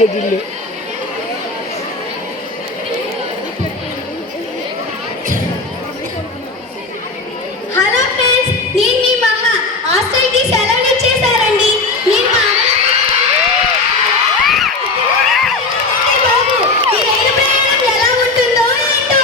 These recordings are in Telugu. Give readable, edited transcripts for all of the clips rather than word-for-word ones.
చెట్టిల్లు హలో ఫ్రెండ్స్, నేను మీ మహా హాస్టల్కి సెలవులు ఇచ్చేసారండి. నేను బాబు ఈ రైలు ప్రయాణం ఎలా ఉంటుందో ఏంటో.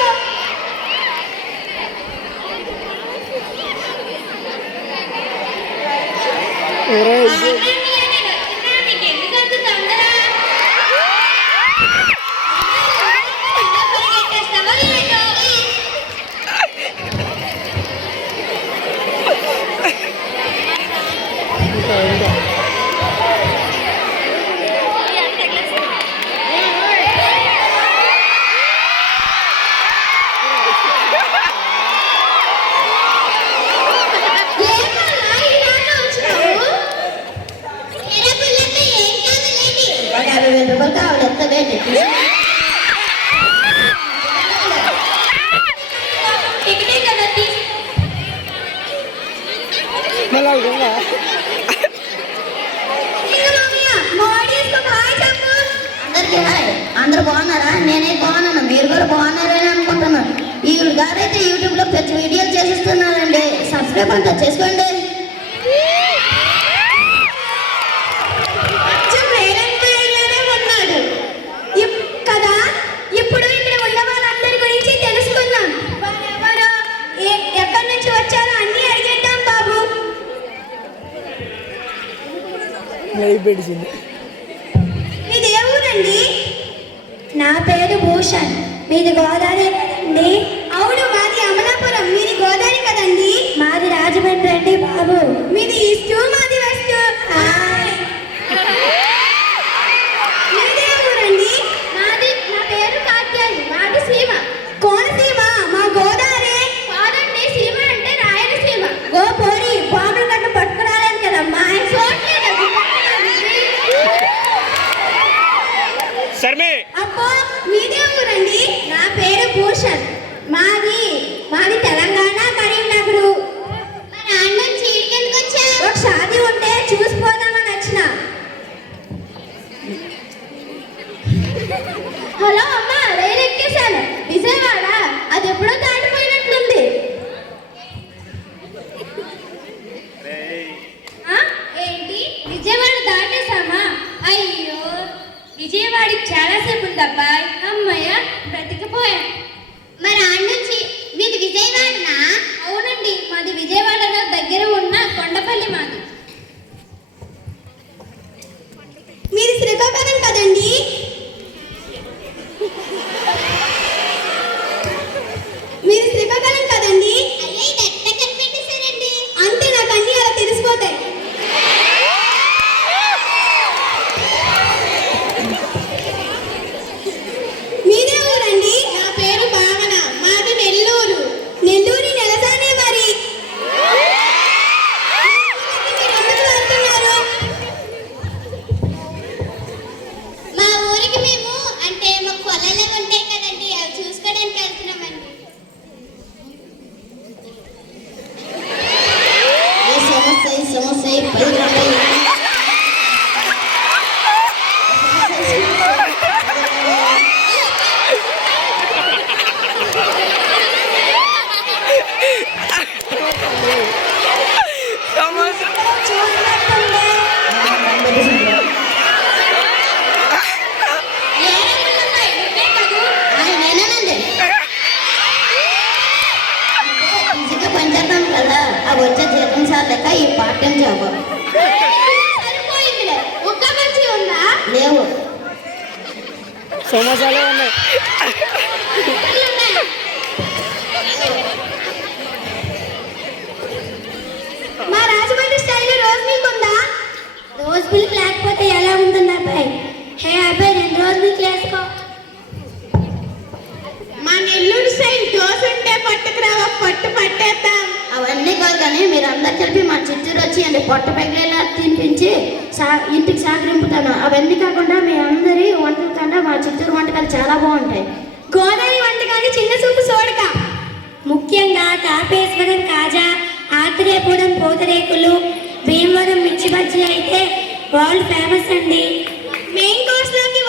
అందరూ బాగున్నారా? నేనే బాగున్నాను, మీరు కూడా బాగున్నారని అనుకుంటున్నాను. ఈ గారైతే యూట్యూబ్ లో పెద్ద వీడియోలు చేసిస్తున్నారండి. సబ్స్క్రైబ్ అంతా చేసుకోండి. కదా ఇప్పుడు ఇక్కడ ఉన్న వాళ్ళందరి గురించి తెలుసుకుందాం. వాళ్ళెవరో ఎక్కడి నుంచి వచ్చారో అన్ని అడిగేద్దాం బాబు. మీది ఏ ఊరండి? నా పేరు భూషణ్. మీది గోదావరి కదండి? అవును, మాది అమలాపురం. మీది గోదావరి కదండి? మాది రాజమండ్రి అండి బాబు. మీది ఈస్ట్, మాది వెస్ట్. మీది ఏ ఊరండి? మాది, నా పేరు కాత్యాయని. మాది సీమ. కోనసీమ? మా గోదావరి కాదండి. సీమ అంటే రాయలసీమ. ఓ పోరి, బాంబుల కట్ట పట్టుకురాలేదు కదమ్మా. అబ్బో, మీదే ఊరండి? నా పేరు భూషణ్. మాది తెలంగాణ, కరీంనగర్. మా నాన్న నుంచి ఇక్కడికి వచ్చా. ఒక షాదీ ఉంటే చూసిపోదామని వచ్చిన. హలో అమ్మా, రైలు ఎక్కేశాను. విజయవాడ? అది ఎప్పుడో దాటిపోయినట్లుంది. ఏంటి, విజయవాడ దాటేశామా? అయ్యో, విజయవాడకి చాలాసేపు ఉంది అబ్బాయి. అమ్మయ్య, బ్రతికిపోయా. మరి ఆడ్నుంచి మీది విజయవాడనా? అవునండి, మాది విజయవాడలో దగ్గర ఉన్న కొండపల్లి మాది. మీది శ్రీకాకుళం కదండి? మీది శ్రీకాకుళం కదండి? అయ్యే, ఇది ఎట్లా కనిపెట్టేశారండి? అంటే నాకు అన్ని అలా తెలిసిపోతాయి. మీదే ఊరండి? నా పేరు భావన. మాది నెల్లూరు. నెల్లూరి నెలసానే మరి. మా ఊరికి మేము అంటే మా పొలాలు ఉంటాయి కదండి, అవి చూసుకోవడానికి వెళ్తున్నామండి. వచ్చే జీతం సార్లేక ఈ పార్ట్ టైం జాబ్. సరిపోయిందిలే, ఒక్క మంచి ఉందా? లేవు, సమోసాలే ఉన్నాయి. మా రాజమండ్రి స్టైల్లో రోజ్ మిల్క్ ఉందా? రోజ్ మిల్క్ లేకపోతే ఎలా ఉంటుంది అబ్బాయి? హే అబ్బాయి, 2 రోజ్ మిల్క్ వేసుకో. మా నెల్లూరు స్టైల్ దోశ ఉంటే పట్టుకురావా, పట్టు పట్టేద్దాం. అవన్నీ కాదు కానీ మీరు అందరు కలిపి మా చిత్తూరు వచ్చి పొట్ట పగిలేలా తినిపించి ఇంటికి సాగరింపుతాను. అవన్నీ కాకుండా మీ అందరి వంటల కన్నా మా చిత్తూరు వంటకాలు చాలా బాగుంటాయి. గోదావరి వంటకాన్ని చిన్న చూపు చూడక. ముఖ్యంగా తాపేశ్వరం కాజా, ఆత్రేయపురం పూతరేకులు, భీమవరం మిర్చి బజ్జీ అయితే వరల్డ్ ఫేమస్ అండి. మెయిన్ కోర్స్ లోకి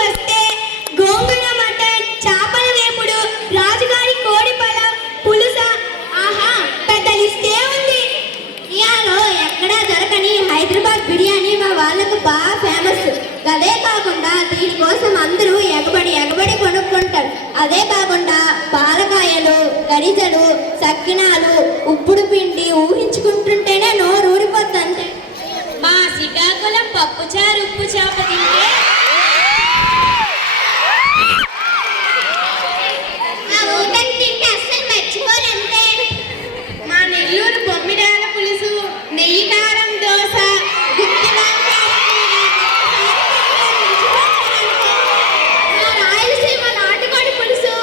కోసం అందరూ ఎగబడి కొనుక్కుంటారు. అదే కాకుండా పాలకాయలు, గరిజలు, సక్కినాలు, ఉప్పుడు పిండి ఊహించుకుంటుంటేనే నోరు ఊరిపోద్ది అంతే. మా శ్రీకాకుళం పప్పుచారు ఉప్పు చేప తింటే మా నెల్లూరు బొమ్మిడాల పులుసు, నెయ్యి కారం దోశ, గుత్తి వంకాయ మా రాయలసీమ నాటుకోడి పులుసు,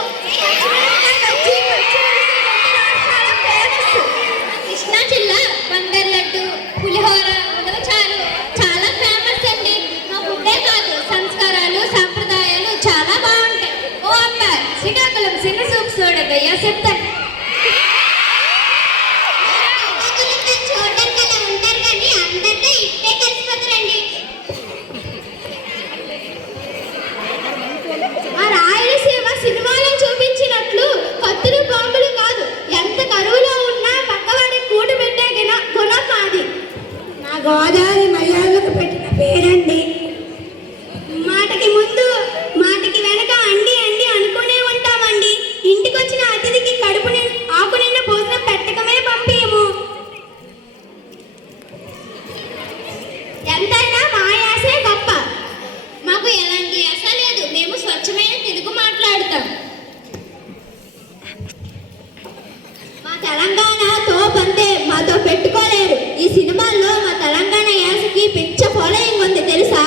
కృష్ణా జిల్లా బందర్ లడ్డు, పులిహోర, ఉదవచారు చాలా ఫేమస్ అండి. మా ఫుడ్డే కాదు, సంస్కారాలు, సంప్రదాయాలు చాలా బాగుంటాయి. ఓ అక్క, శ్రీకాకుళం సిన్న సూప్ చూడదయ్యా చెప్తాను. మా రాయలసీమ సినిమాలో చూపించినట్లు కత్తులు బాంబులు కాదు, ఎంత కరువులో ఉన్నా పక్కవాడి కూడు పెట్టే గుణం మాది. మా గోదావరి మలయాళకు పెట్టిన పేరండి. మాటకి ముందు మాటకి వెనక అండి అండి అనుకునే ఉంటామండి. ఇంటికొచ్చిన అతిథికి ఆకు నిండా భోజనం పెట్టకమే పంపేము. ఎంతైనా మా యాసే గొప్ప. మాకు ఎలాంటి యాస లేదు, మేము స్వచ్ఛమైన తెలుగు మాట్లాడతాం. మా తెలంగాణ తోపంతే, మాతో పెట్టుకోలేరు. ఈ సినిమాల్లో మా తెలంగాణ యాసకి పిచ్చ ఫాలోయింగ్ ఉంది తెలుసా?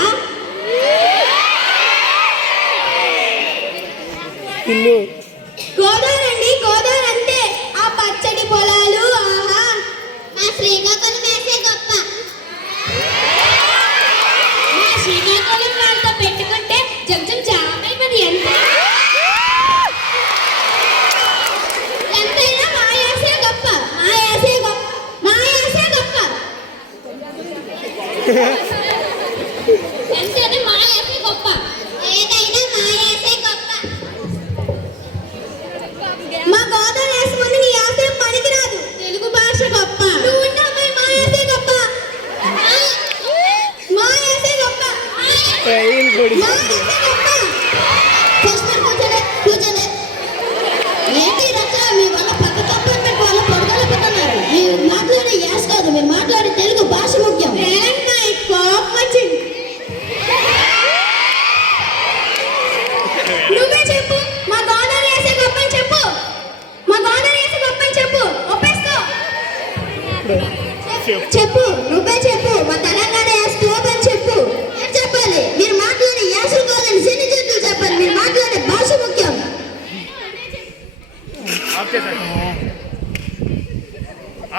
గోదావరి అండి, గోదావరి అంతే. ఆ పచ్చడి పొలాలు, ఆహా. మా శ్రీకాకుళం యాసే గొప్ప. మా శ్రీకాకుళం వాళ్ళతో పెట్టుకుంటే జంజం జామైపోయింది. ఎంతైనా మా యాసే గొప్ప, మా యాసే గొప్ప, మా యాసే గొప్ప. ఎంతైనా మా యాసే గొప్ప. ఏదైనా మా యాసే గొప్ప. మా గోదావరి యాస ముందు నీ యాసే పనికిరాదు. తెలుగు భాష గొప్ప. నువ్వు ఉన్న అమ్మాయి మా యాసే గొప్ప. మా యాసే గొప్ప. మా యాసే గొప్ప. కృష్ణ కూర్చోలే. ఏంటి రచ్చ? మీ వల్ల పక్క కంపార్ట్మెంట్ వాళ్ళ పొడగలు పెట్టున్నారు. మీరు మాట్లాడే యాస కాదు, మీరు మాట్లాడే తెలుగు భాష ముఖ్యం. ఏంటన్నా ఈ కోపం వచ్చింది? నువ్వే చెప్పు, మా గోదావరి యాసే గొప్ప అని చెప్పు. మా గోదావరి యాస గొప్ప అని చెప్పు. ఒప్పేసుకో. చెప్పు, నువ్వే చెప్పు. మా తెలంగాణ యాస గొప్ప అని చెప్పు. ఏం చెప్పాలి? మీరు మాట్లాడే యాసలు కాదని సిన్ని చేతులు చెప్పాలి. మీరు మాట్లాడే భాష ముఖ్యం.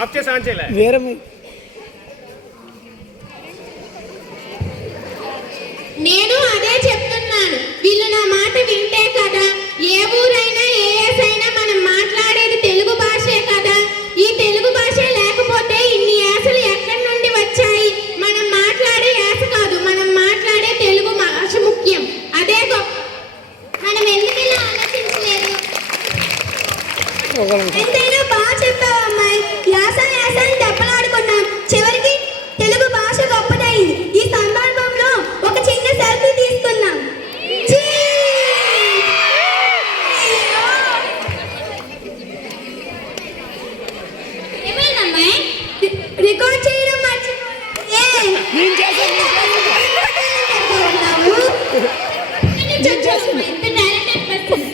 आप आन చేయలే నేను అదే చెప్తున్నాను. వీళ్ళు నా మాట వింటే కదా. ఏ ఊరైనా ఏ యాసైనా మనం మాట్లాడేది తెలుగు భాషే కదా. ఈ తెలుగు భాషే లేకపోతే ఇన్ని యాసలు ఎక్కడి నుండి వచ్చాయి? మనం మాట్లాడే యాస కాదు, మనం మాట్లాడే తెలుగు భాష ముఖ్యం. అదే గొప్ప. మనం ఎందుకు ఇలా ఆలోచించలేదు? ఎంతైనా బాగా చెప్పావు అమ్మాయి. యాస యాస అని దెబ్బలాడుకున్నాం. చివరికి తెలుగు భాష గొప్పదైంది. ఈ సందర్భంలో ఒక చిన్న సెల్ఫీ తీసుకున్నాం. ఏమైందమ్మాయి? రికార్డ్ చేయడం మర్చిపోయాను. ఎంత టాలెంటెడ్ పర్సన్.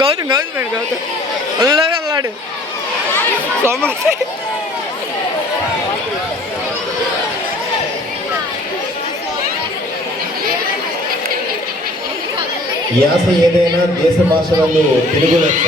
గౌతమ్ అల్లాడు సమస్య. యాస ఏదైనా దేశ భాషలలో తెలుగు లెక్క.